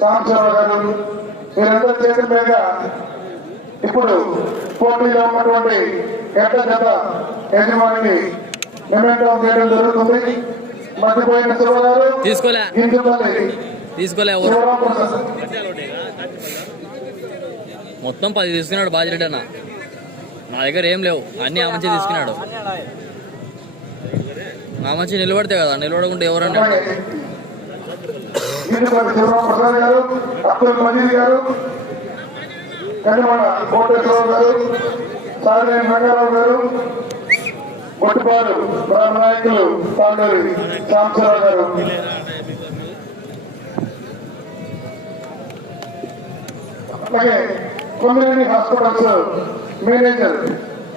గారు వీరందరి చేతుల మీద ఇప్పుడు పోటీలో ఉన్నటువంటి జత యజమానికి నిమెంటం చేయడం జరుగుతుంది. మధ్యపోయిన శివ గారు తీసుకోలే. గింజపల్లి తీసుకోలే ఎవరు? శివరాం ప్రసాద్ మొత్తం పది తీసుకున్నాడు బాజిరెడ్డి అన్న. నా దగ్గర ఏం లేవు. అన్ని ఆ మంచి తీసుకున్నాడు. ఆ మంచి నిలబడితే కదా నిలబడకుంటే ఎవరన్నా అలాగే శివరామ ప్రసాద్ గారు అబ్దుల్ మజీద్ గారు కనిమల కోటేశ్వరరావు గారు సారినేని రంగారావు గారు గొట్టుపాడు బ్రాహ్మణ నాయకులు తాండూరి శాంసరావు గారు. అలాగే కొమ్మినేని హాస్పిటల్స్ మేనేజర్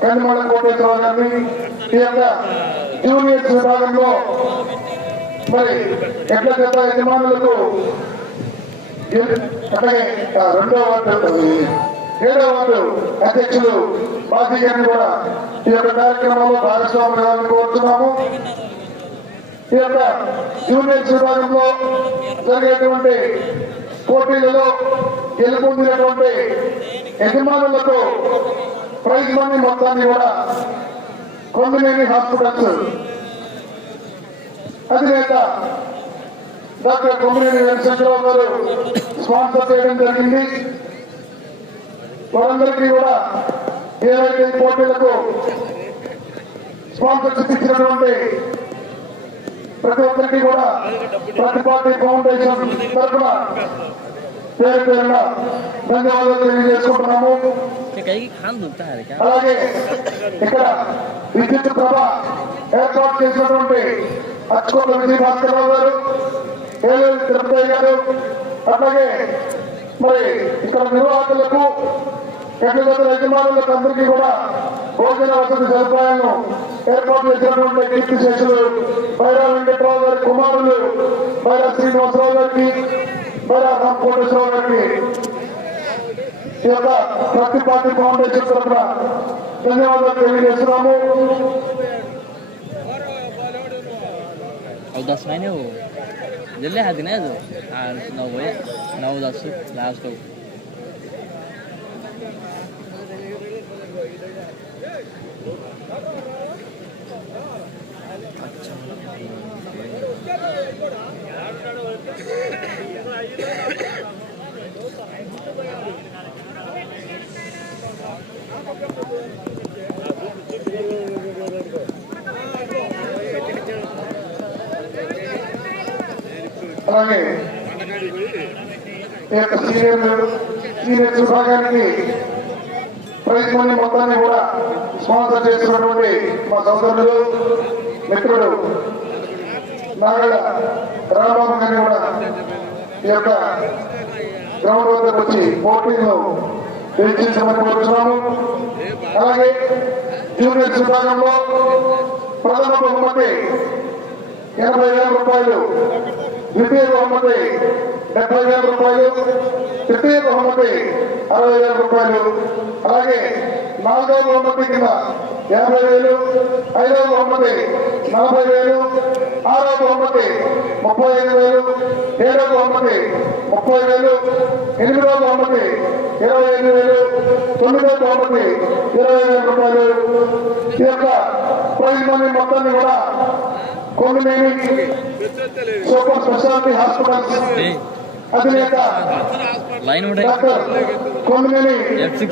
కనిమల కోటేశ్వరరావు గారిని ఈ యొక్క జూనియర్స్ విభాగంలో మరి ఎట్ల చేత యజమానులకు? అలాగే రెండో వార్డు ఏడో వార్డు అధ్యక్షులు బాజీ గారిని కూడా ఈ యొక్క కార్యక్రమంలో భాగస్వామి కావాలని కోరుతున్నాము. ఈ యొక్క జూనియర్స్ విభాగంలో జరిగేటువంటి పోటీలలో గెలుపొందినటువంటి యజమానులకు ప్రైజ్ మనీ మొత్తాన్ని కూడా కొండనేని హాస్పిటల్స్ అధినేత డాక్టర్ కొమ్మినేని వెంకటరావు గారు స్పాన్సర్ చేయడం జరిగింది. వారందరికీ కూడా ఏవైతే పోటీలకు స్పాన్సర్షిప్ ఇచ్చినటువంటి ప్రతి ఒక్కరికి కూడా ప్రతి పార్టీ ఫౌండేషన్ తరఫున పేరు పేరున ధన్యవాదాలు తెలియజేసుకుంటున్నాము. అలాగే ఇక్కడ విద్యుత్ ప్రభ ఏర్పాటు చేసినటువంటి అచ్చుకోట్ల విజయ గారు ఏలూరు తిరుపతి గారు. అట్లాగే మరి ఇక్కడ నిర్వాహకులకు ఎట్ల యజమానులకు అందరికీ కూడా భోజన వసతి సదుపాయాలను ఏర్పాటు చేసినటువంటి కీర్తి శేషులు బైరా వెంకట్రావు గారి కుమారులు బైరా శ్రీనివాసరావు గారికి బైరా రామ్ కోటేశ్వరరావు గారికి ఈ యొక్క ప్రతి పార్టీ ఫౌండేషన్ తరఫున ధన్యవాదాలు తెలియజేస్తున్నాము. और दस महीने हो जल्दी हाथी नहीं तो हाँ नौ बजे नौ दस लास्ट हो అలాగే ఈ యొక్క సీనియర్ సీనియర్ విభాగానికి ప్రైజ్ మనీ మొత్తాన్ని కూడా స్పాన్సర్ చేస్తున్నటువంటి మా సోదరులు మిత్రుడు నాగడ రామబాబు గారిని కూడా ఈ యొక్క గ్రౌండ్ వద్దకు వచ్చి పోటీలో వీక్షించమని కోరుతున్నాము అలాగే జూనియర్స్ విభాగంలో ప్రథమ బహుమతి ఎనభై వేల రూపాయలు ద్వితీయ బహుమతి డెబ్బై వేల రూపాయలు తృతీయ బహుమతి అరవై వేల రూపాయలు. అలాగే నాలుగవ బహుమతి కింద యాభై వేలు ఐదవ బహుమతి నలభై వేలు ఆరవ బహుమతి ముప్పై ఐదు వేలు ఏడవ బహుమతి ముప్పై వేలు ఎనిమిదవ బహుమతి ఇరవై ఐదు వేలు తొమ్మిదవ బహుమతి ఇరవై వేల రూపాయలు. ఈ యొక్క ప్రైజ్ మనీ మొత్తాన్ని కూడా కోలమేని సూపర్ స్పెషాలిటీ హాస్పిటల్స్ అధినేత లైన్ కోలమేని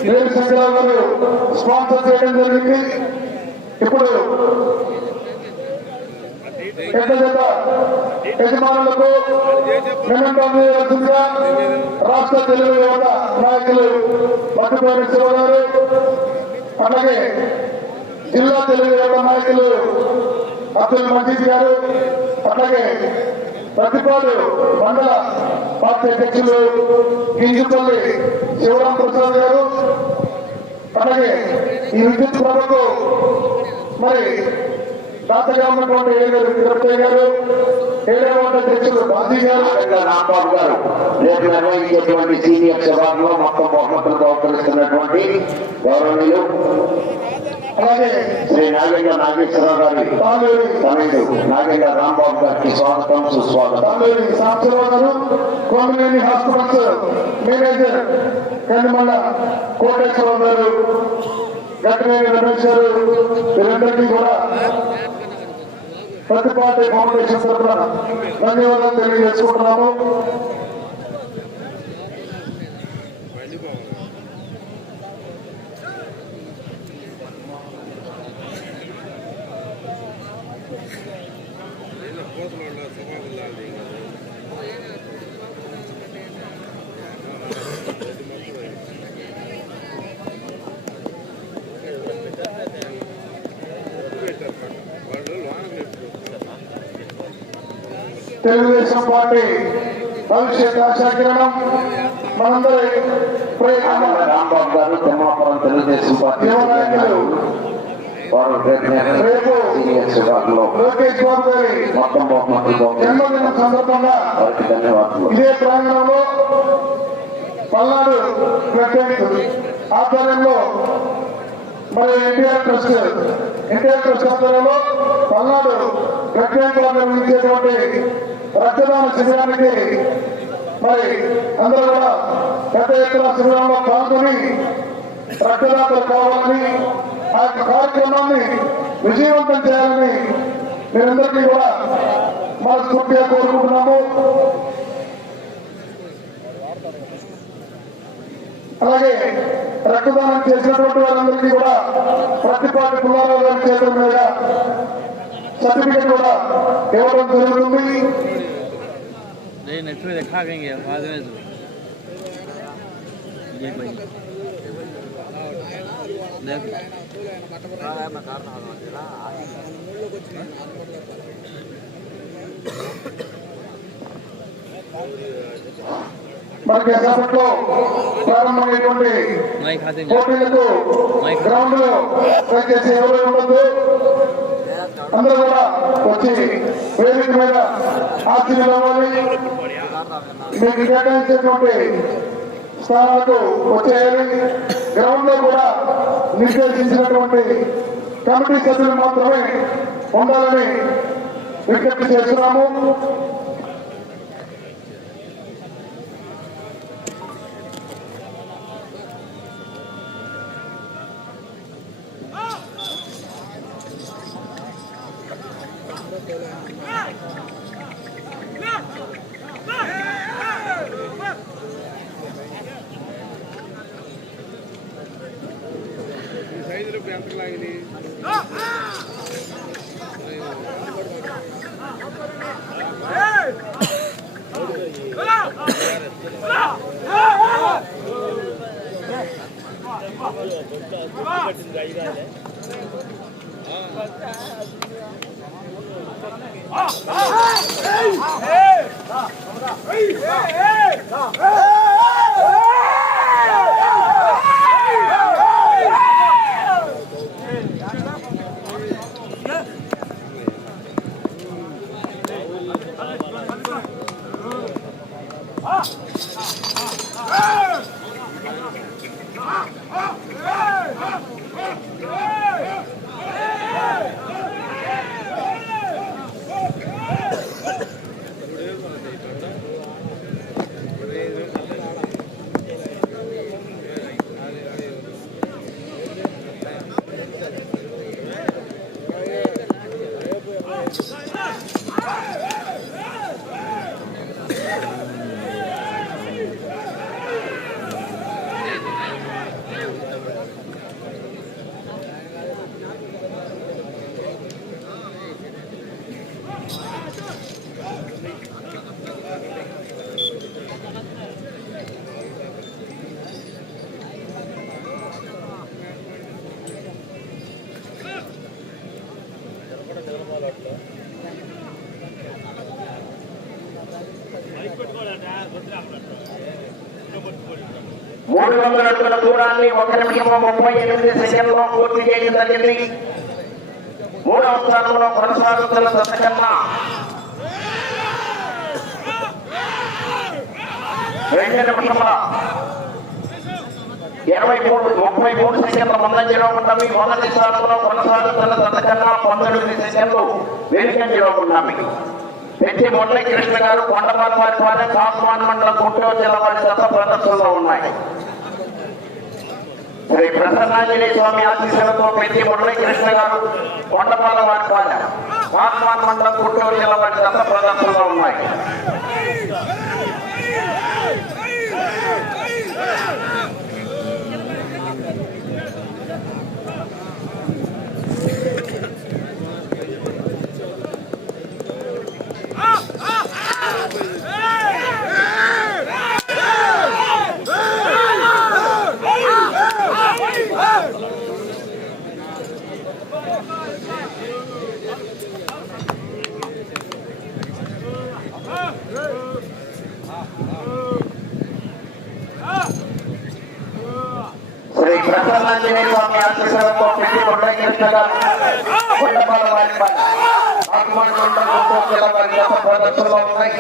రేల్ సంజయ్ ఇప్పుడు పెద్ద జత యజమానులకు నిన్నగా రాష్ట్ర తెలుగు యువత నాయకులు పట్టుకోని శివ అలాగే జిల్లా తెలుగు యువత నాయకులు అబ్దుల్ మజీద్ గారు అట్లాగే ప్రతిపాడు మండల పార్టీ అధ్యక్షులు గింజుపల్లి శివరాం ప్రసాద్ గారు అలాగే ఈ విద్యుత్ సభకు మరి దాతగా ఉన్నటువంటి ఏలూరు తిరుపతి గారు ఏడవ అధ్యక్షులు బాజీ గారు. రాంబాబు గారు రేపు నిర్వహించేటువంటి సీనియర్ విభాగంలో మొత్తం బహుమతులు బహుకరిస్తున్నటువంటి గౌరవనీయులు. అలాగే శ్రీ నాగేంద్ర నాగేశ్వరరావు గారి తనయుడు నాగేంద్ర రాంబాబు గారికి స్వాగతం సుస్వాగతం. సాంబశివరావు గారు కోమినేని హాస్పిటల్స్ మేనేజర్ కోటేశ్వరరావు గారు గట్టినేని రమేష్ గారు వీరందరికీ కూడా ప్రతిపాటి ఫౌండేషన్ తరఫున ధన్యవాదాలు తెలియజేసుకుంటున్నాము. తెలుగుదేశం పార్టీ భవిష్యత్ ఆశాకిరణం మనందరి రాంబాబు గారు తిమ్మాపురం తెలుగుదేశం పార్టీ వారు రేపు లోకేష్ బాబు గారి మొత్తం సందర్భంగా వారికి ధన్యవాదాలు ఇదే ప్రాంగణంలో పల్నాడు ఆధ్వర్యంలో మరి ఎన్టీఆర్ ట్రస్ట్ ఎన్టీఆర్ ట్రస్ట్ ఆధ్వర్యంలో పల్నాడు ప్రత్యేకంగా నిర్వహించేటువంటి రక్తదాన శిబిరానికి మరి అందరూ కూడా పెద్ద ఎత్తున శిబిరంలో పాల్గొని రక్తదాతలు కావాలని ఆ యొక్క కార్యక్రమాన్ని విజయవంతం చేయాలని మీరందరికీ కూడా మనస్ఫూర్తిగా కోరుకుంటున్నాము. అలాగే రక్తదానం చేసినటువంటి వారందరికీ కూడా ప్రతిపాటి పుల్లారావు గారి చేతుల మీద సర్టిఫికెట్ కూడా ఇవ్వడం జరుగుతుంది. देखो మనకి ఎర్రపట్లో ప్రారంభమైనటువంటి పోటీలకు గ్రౌండ్లో దయచేసి ఎవరు ఉండదు అందరూ కూడా వచ్చి వేదిక స్థానాలకు వచ్చేయాలి. గ్రౌండ్లో కూడా నిర్దేశించినటువంటి కమిటీ సభ్యులు మాత్రమే ఉండాలని విజ్ఞప్తి చేస్తున్నాము. 아! 아! 에이! 에이! 나! 나! 에이! 에이! 나! 에이! దూరాన్ని ఒక నిమిషము ముప్పై ఎనిమిది సెకండ్లో పూర్తి చేయడం జరిగింది. మూడవ స్థానంలో కొనసాగుతున్న దశకన్న రెండు నిమిషముల ఇరవై మూడు ముప్పై మూడు సెకండ్ల ముందంజలో ఉన్నవి. మొదటి స్థానంలో కొనసాగుతున్న దశకన్నా పంతొమ్మిది సెకండ్లు వెనుకంజలో ఉన్నవి. పెట్టి మురళీ కృష్ణ గారు కొండపాల వారి పాలెం కాస్మాన్ మండలం గుంటూరు జిల్లా వారి దశ ప్రదర్శనలో ఉన్నాయి. శ్రీ ప్రసన్నాంజనేయ స్వామి ఆశీస్సులతో పెట్టి మురళీకృష్ణ గారు కొండపాల వారి పాలెం మండలం గుంటూరు జిల్లా వాటి దత్త ప్రదర్శనలో ఉన్నాయి. శ్రీ ప్రసన్నాంజనేయ స్వామి ఆశీస్సులతో పెట్టి మురళీ కృష్ణ గారు కొండపాల వారి పాలెం కాకుమాన్ మండలం గుంటూరు జిల్లా వారి గత ప్రదర్శనలో ఉన్నాయి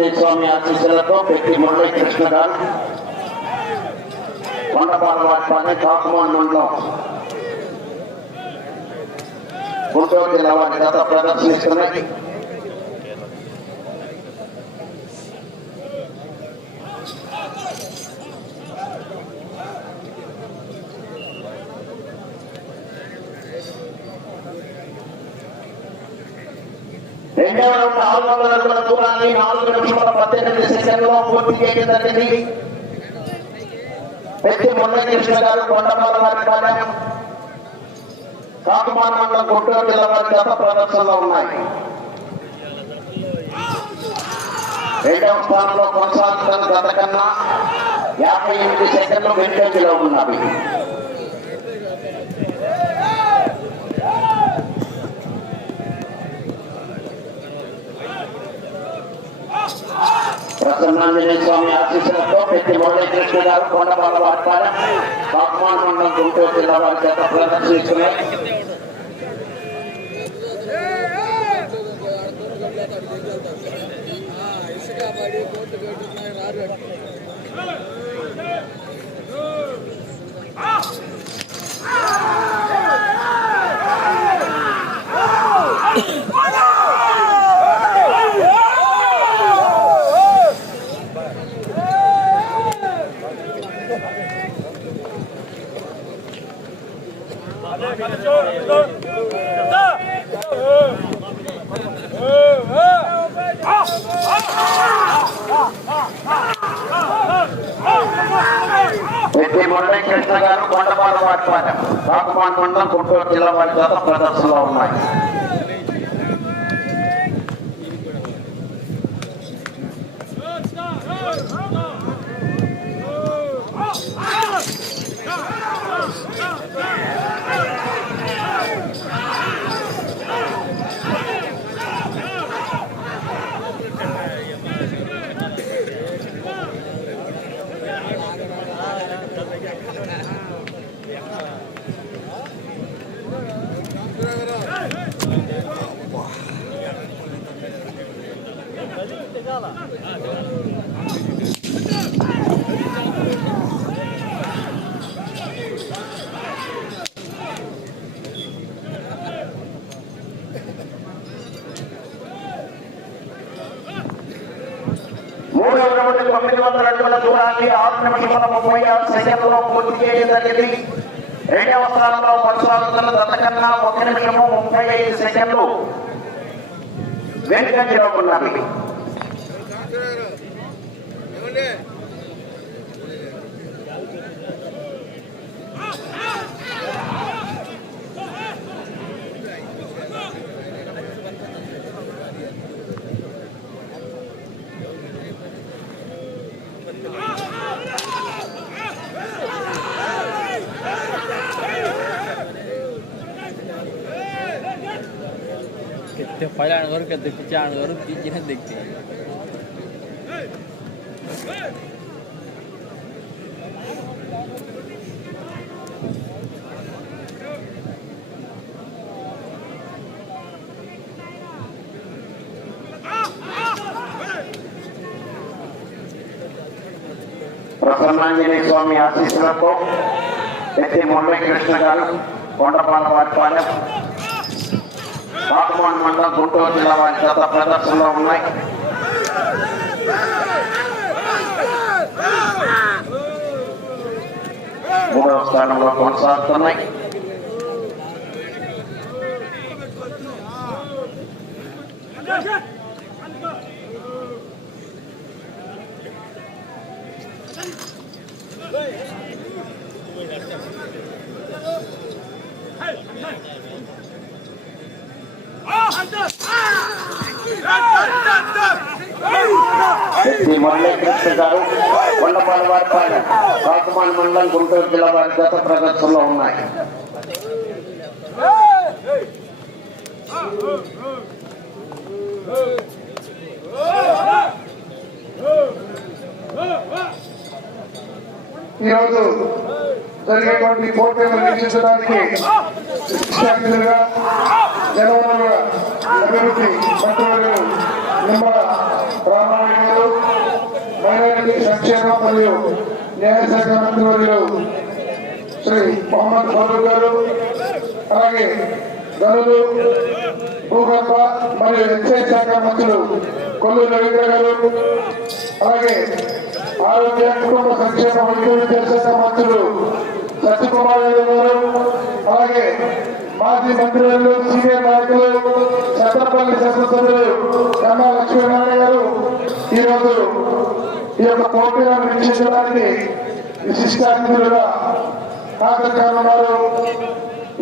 ప్రసన్నాంజనేయ స్వామి ఆశీస్సులతో పెట్టి మురళీ కృష్ణదాన్ గారు కొండపాల వారి కాకుమాన్ మండలం గుంటూరు జిల్లా వారి గత ప్రదర్శనిస్తున్నాయి రెండవ రౌండ్ ఆరు వందల అడుగుల నాలుగు నిమిషాల పద్దెనిమిది సెకండ్లో పూర్తి చేయడం జరిగింది. పెట్టి మురళీకృష్ణ గారు కొండపాల వారి పాలెం కాకుమాన మండలం గుంటూరు జిల్లా వారి గత ప్రదర్శనలో ఉన్నాయి. రెండవ స్థానంలో కొనసాగుతున్న గత కన్నా యాభై ఎనిమిది సెకండ్లు వెంటేజీలో ఉన్నవి. ప్రసన్నాంజనేయ స్వామి ఆశీస్సులతో పెట్టి మురళీకృష్ణ గారు కొండపాల వాటాల కాకుమాన్ మండలం గుంటూరు జిల్లా వారి చేత ప్రదర్శిస్తున్నాయి పెట్టి గారు కొండపాల వాటాల కాకుమాన్ మండలం గుంటూరు జిల్లా వారి చేత ప్రదర్శనలో ఉన్నాయి తొమ్మిది వందల అడుగుల దూరాన్ని ఆరు నిమిషముల ముప్పై ఆరు సెకండ్లో పూర్తి చేయడం జరిగింది రెండవ స్థానంలో కొనసాగుతున్న దత్తకన్నా ఒక నిమిషము ముప్పై ఐదు సెకండ్లు వెనుకంజలో ఉన్నవి ते पहिल्या आणवर का पीछे आने आणवर ती जिने देखते ప్రసన్నాంజనేయ స్వామి ఆశీస్సులతో ఎత్తి మురళీకృష్ణ గారు కొండపాల వారిపాలెం బాపుమాన్ మండలం గుంటూరు జిల్లా వారి చేత ప్రదర్శనలో ఉన్నాయి. మూడవ స్థానంలో కొనసాగుతున్నాయి. ఎత్తి మురళీకృష్ణ గారు కొండపాల వారిపాలెం బాపుమాన్ మండలం గుంటూరు జిల్లా వారి గత ప్రదర్శనలో ఉన్నాయి. ఈరోజు జరిగేటువంటి పోటీలు వీక్షించడానికి విద్యార్థులుగా జనవరుల అభివృద్ధి మంత్రులు నిమ్మల రామారాయణ గారు సంక్షేమ మరియు న్యాయశాఖ మంత్రివర్యులు శ్రీ మొహమ్మద్ ఫరూక్ గారు అలాగే గనులు భూగర్భ మరియు ఎక్సైజ్ శాఖ మంత్రులు కొల్లు రవీంద్ర గారు అలాగే ఆరోగ్య కుటుంబ సంక్షేమ వైద్య విద్యాశాఖ మంత్రులు సత్యకుమార్ యాదవ్ గారు అలాగే మాజీ మంత్రులు సీనియర్ నాయకులు చంద్రపల్లి శాసనసభ్యులు కన్నా లక్ష్మీనారాయణ గారు ఈరోజు ఈ యొక్క పోటీలను వీక్షించడానికి విశిష్ట అతిథులుగా హాజరు కానున్నారు.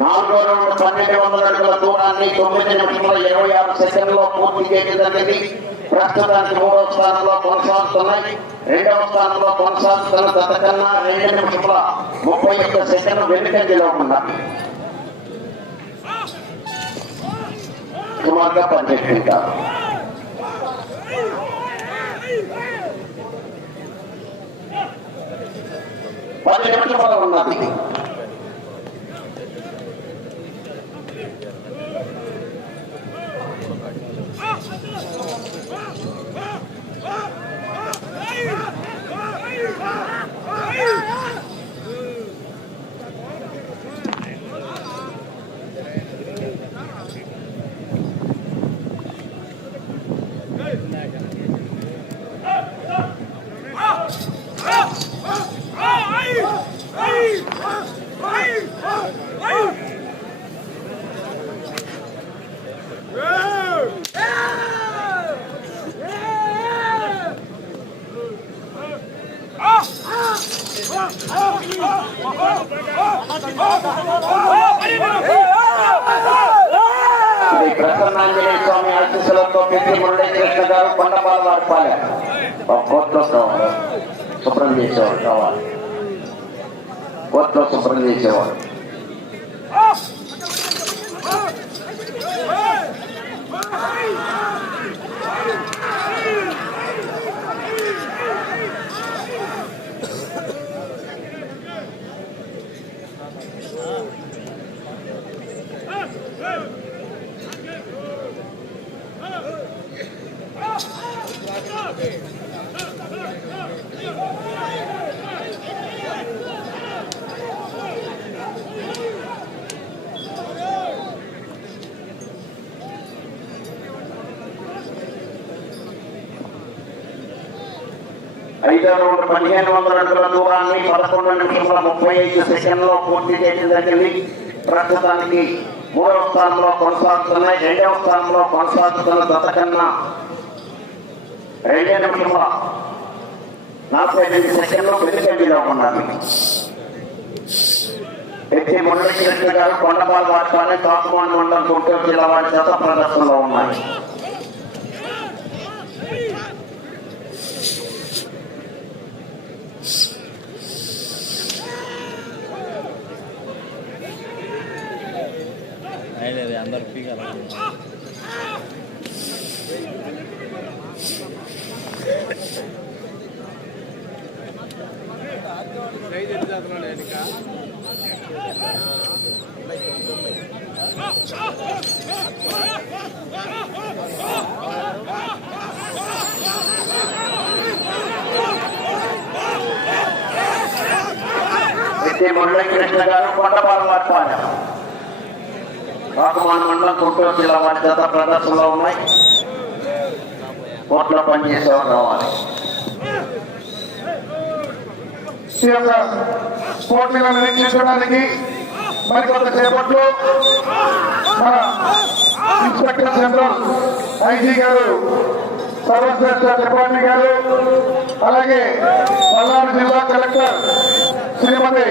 నాలుగో రౌండ్ పన్నెండు వందల అడుగుల దూరాన్ని తొమ్మిది నిమిషంలో ఇరవై ఆరు సెకండ్లో పూర్తి చేయడం జరిగింది. ప్రస్తుతానికి మూడవ స్థానంలో కొనసాగుతున్నాయి. రెండవ స్థానంలో కొనసాగుతున్న గతకన్నా రెండు నిమిషముల ముప్పై ఒక్క సెకండ్ వెనుకంజలో ఉన్నా సుమారుగా పనిచేస్తుంటారు పది నిమిషముల ఉన్నది శ్రీ ప్రసన్నాంజనేయ స్వామి ఆశీస్సులతో పెద్ద మురళీకృష్ణ గారు కొండపాల వారి పాలె ఒక కోట్లో కావాలి శుభ్రం చేసేవాడు కావాలి కోట్లో శుభ్రం చేసేవాడు ఐదో రౌండ్ పదిహేను వందల అడుగుల దూరాన్ని పదకొండు నిమిషంలో ముప్పై ఐదు సెకండ్లో పూర్తి చేయడం జరిగింది. ప్రస్తుతానికి మూడవ స్థానంలో కొనసాగుతున్నాయి రెండవ స్థానంలో కొనసాగుతున్న గత కన్నా రెండే నిమిషంలో నలభై ఎనిమిది సెకండ్లు వెనుకంజలో ఉండాలి. ఎత్తి మురళీకృష్ణ గారు కొండపాల వారిపాలె కాకుమాన్ మండలం గుంటూరు జిల్లా వారి చేత ప్రదర్శనలో ఉన్నాయి. ఈ యొక్క పోటీలను వీక్షించడానికి మరికొంత సేపట్లో మన ఇన్స్పెక్టర్ జనరల్ ఐజీ గారు సర్వశ్రేష్ఠ త్రిపాఠి గారు అలాగే పల్నాడు జిల్లా కలెక్టర్ శ్రీమతి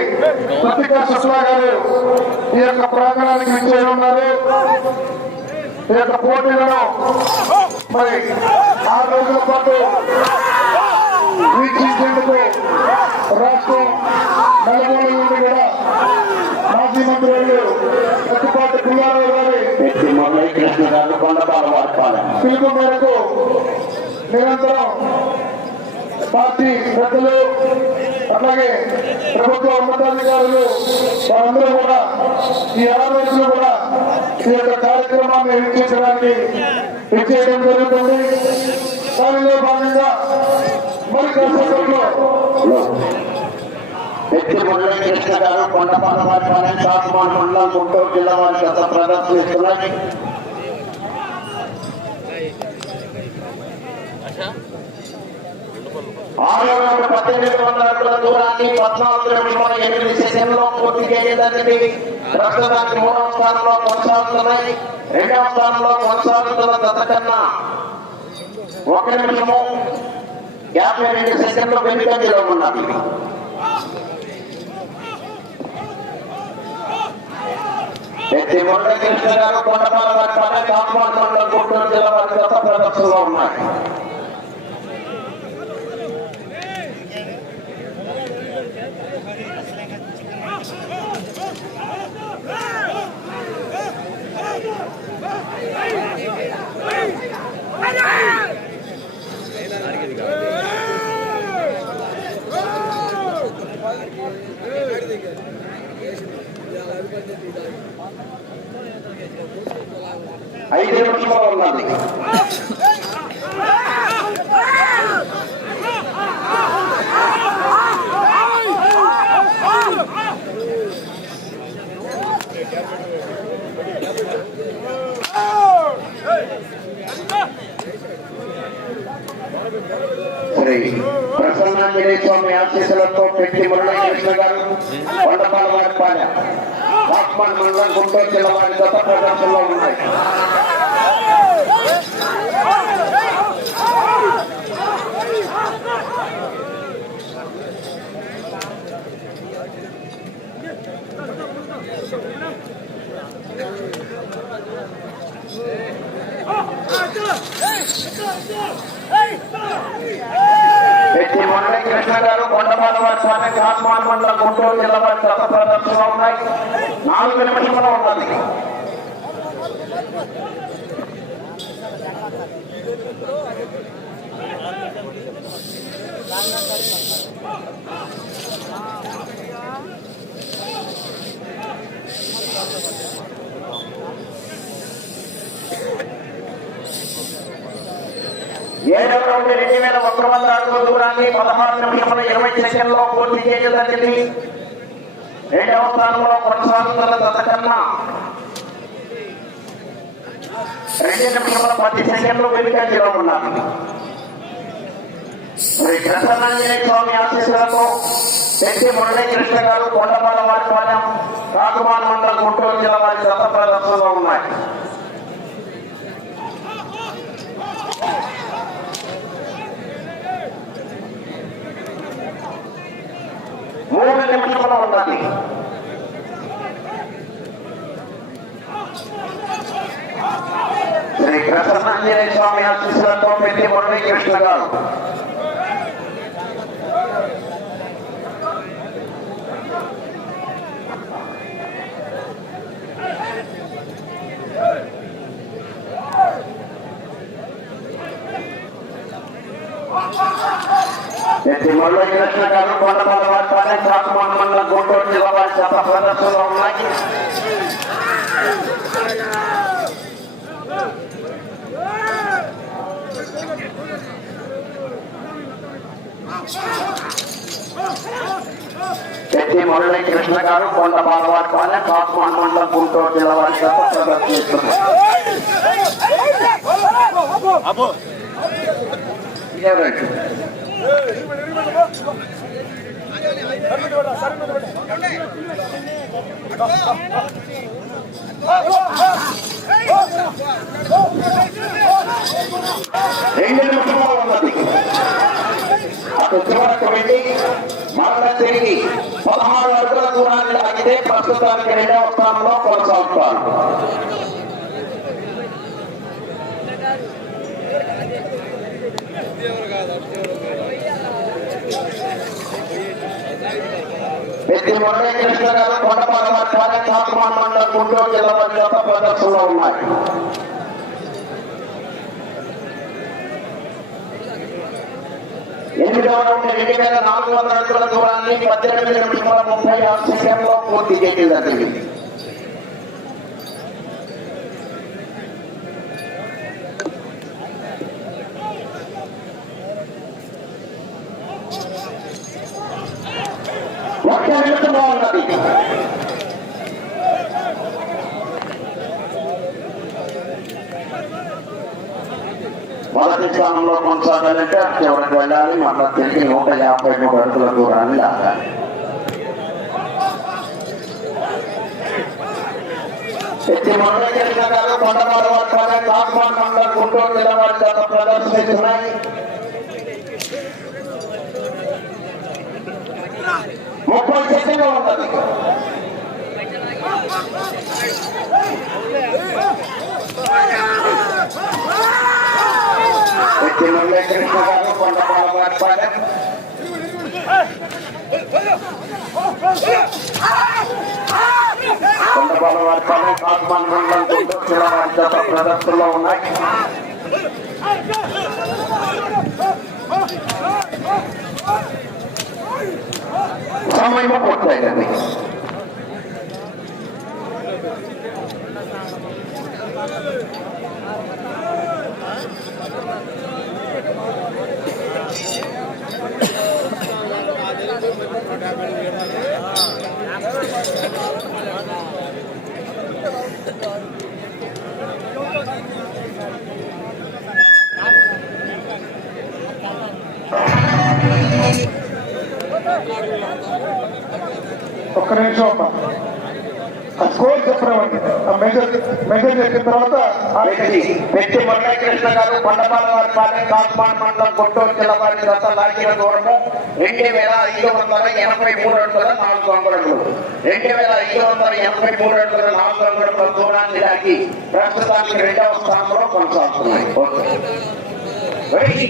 కృతికా శుక్లా గారు ఈ యొక్క ప్రాంగణానికి విచ్చేసి ఉన్నారు. ఈ యొక్క పోటీలను మరి ఆరు రోజుల పాటు వీక్షించేందుకు రాష్ట్రం నలుమూల నుండి కూడా మాజీ మంత్రులు ప్రతిపాటి పుల్లారావు గారి పిలుపు మేరకు నిరంతరం పార్టీ పెద్దలు అట్లాగే ప్రభుత్వ ఉన్నతాధికారులు వారందరూ కూడా ఈ ఆరు రోజులు కూడా ఈ యొక్క కార్యక్రమాన్ని వీక్షించడానికి విచ్చేయడం జరుగుతుంది. దానిలో భాగంగా మరి కాసేపట్లో పెద్ద మురళీకృష్ణ గారు కొండపాలెం వారి పాలెం మండలం గుంటూరు జిల్లా వారి ప్రదర్శనిస్తున్నాయి ఆరు వందల పద్దెనిమిది వందల అడుగుల దూరాన్ని పద్నాలుగు నిమిషాల ఎనిమిది సెకండ్లో పూర్తి చేయడానికి ప్రస్తుతానికి మూడవ స్థానంలో కొనసాగుతున్నాయి రెండవ స్థానంలో కొనసాగుతున్న గత కన్నా ఒక నిమిషము యాభై రెండు సెకండ్లు వెనుకంజలో ఉన్నది ఎత్తి మురళీకృష్ణ గారు కొండపాల వారి పల్లె కాకుమాన్ మండలం గుంటూరు జిల్లా వారి గత ప్రదర్శనలో ఉన్నాయి ఐదు నిమిషాలు ఉన్నది శ్రీ ప్రసన్నాంజనేయ స్వామి ఆశీస్సులతో పెట్టి మురళీకృష్ణ గారు కొండపాల వారి పాలెం వాక్మాన్ మండలం గుంటూరు జిల్లా వారి గత ప్రదర్శనలో ఉన్నాయి పెట్టి మురళీకృష్ణ గారు కొండపాల వారి పాలెం కాకుమాన్ మండలం గుంటూరు జిల్లా వారి గత ప్రదర్శనలో ఉన్నాయి నాలుగు నిమిషంలో ఉన్నది ఏడవ రౌండ్ రెండు వేల ఒక్క వంద అడుగుల దూరాన్ని పదహారు నిమిషముల ఇరవై సెకండ్లో పూర్తి చేయడం జరిగింది. రెండవ స్థానంలో కొనసాగుతున్న గత రెండు నిమిషముల పది సెకండ్లు వెనుకంజలో ఉన్నారు శ్రీ ప్రసన్నాంజనేయ స్వామి ఆశీస్సులతో శక్తి మురళీకృష్ణ గారు కొండపాల వారి పాలెం కాకుమాన్ మండలం గుంటూరు జిల్లా వారి గత ప్రదర్శనలో ఉన్నాయి. మూడు నిమిషములు ఉన్నది శ్రీ ప్రసన్నాంజనేయ స్వామి ఆశీస్సులతో పెద్ది మురళీకృష్ణ గారు ఎత్తి మురళీకృష్ణ గారు కొండపాల వారి పాలెం కాకుమాన్ మండలం గుంటూరు జిల్లా వారి చేత ప్రదర్శనలో ఉన్నాయి. పెద్ది మురళీ కృష్ణ గారు కొండ బాలవారి పాలెం కాస్మాన్ మండలం గుంటూరు జిల్లా వారి ప్రదర్శిస్తున్నారు. తిరిగి పదహారు అడుగుల దూరాన్ని లాగితే ప్రస్తుతానికి రెండవ స్థానంలో కొనసాగుతారు పెద్ది మురళీకృష్ణ గారు కొండపాల వారి తాత్మాన్ మండలం గుంటూరు జిల్లా పరిషత్ ప్రదర్శనలో ఉన్నాయి ఎనిమిదవ రౌండ్ రెండు వేల నాలుగు వందల అడుగుల దూరాన్ని పద్దెనిమిది నిమిషముల ముప్పై ఆరు సెకండ్లో పూర్తి చేయడం జరిగింది ఒక్క నిమిషంలో ఉన్నది మొదటి స్థానంలో కొనసాగాలంటే చివరికి వెళ్ళాలి మళ్ళా తిరిగి నూట యాభై మూడు అడుగుల దూరాన్ని లాగాలి ఎత్తి మురళీకృష్ణ గారు కొండపాడు వారి కాస్మాన్ మండలం గుంటూరు జిల్లా వారి చేత ప్రదర్శిస్తున్నాయి ముప్పై సెకండ్లు ఉన్నది ఎత్తి మురళీకృష్ణ గారు కొండపాడు మండలం గుంటూరు జిల్లా వారి చేత ప్రదర్శనలో ఉన్నాయి సమయం పూర్తయిందండి ఒక్క నిమిషం అమ్మా ఆ స్కోర్ చెప్పనివ్వండి ఆ మెజర్ మెజర్ చెప్పిన తర్వాత వ్యక్తి వ్యక్తి మురళీకృష్ణ గారు కొండపాల వారి పాలెం కాస్మాన్ మండలం గుంటూరు జిల్లా వారి గత లాగిన దూరము రెండు వేల ఐదు వందల ఎనభై మూడు అడుగుల నాలుగు అంగుళములు రెండు వేల ఐదు వందల ఎనభై మూడు అడుగుల నాలుగు అంగుళముల దూరాన్ని దాటి ప్రస్తుతానికి రెండవ స్థానంలో కొనసాగుతున్నాయి ఓకే. Ready?